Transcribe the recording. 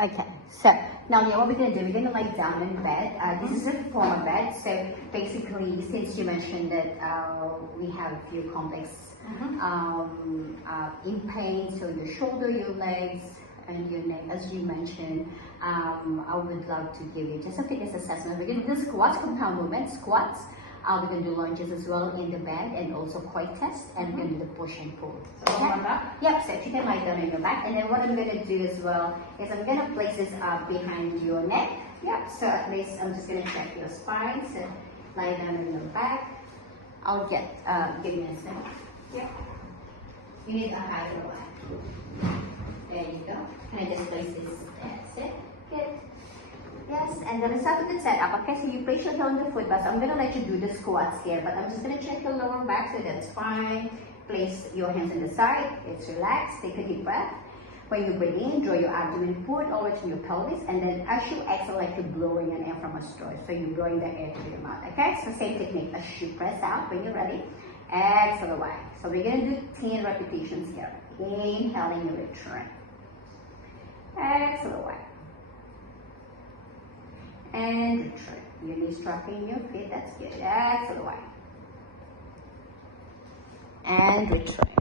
Okay, so now what we're going to do, we're going to lie down in bed. This is a formal bed, so basically, since you mentioned that we have a few complex in pain, so your shoulder, your legs, and your neck, as you mentioned, I would love to give you just a fitness assessment. We're going to do squats, compound movement, squats. We're going to do lunges as well in the bed, and also quad test, and we're going to do the push and pull. So on my back? Yep, so if you can lie down on your back, and then what I'm going to do as well is I'm going to place this behind your neck. Yep, so at least I'm just going to check your spine, so lie down on your back. I'll give me a second. Yep. You need a higher one. There you go. Can I just place this? That's it. Good. Yes, and then start with the setup. Okay, so you place your heel on the foot, but I'm going to let you do the squats here, but I'm just going to check your lower back, so that's fine. Place your hands on the side. It's relaxed. Take a deep breath. When you breathe in, draw your abdomen forward over to your pelvis, and then as you exhale, like you're blowing an air from a straw. So you're blowing the air to your mouth. Okay, so same technique. As you press out when you're ready, exhale away. So we're going to do 10 repetitions here. Inhaling your return. Exhale away. And return. Your knees tracking your feet. That's good. Exhale away. And return.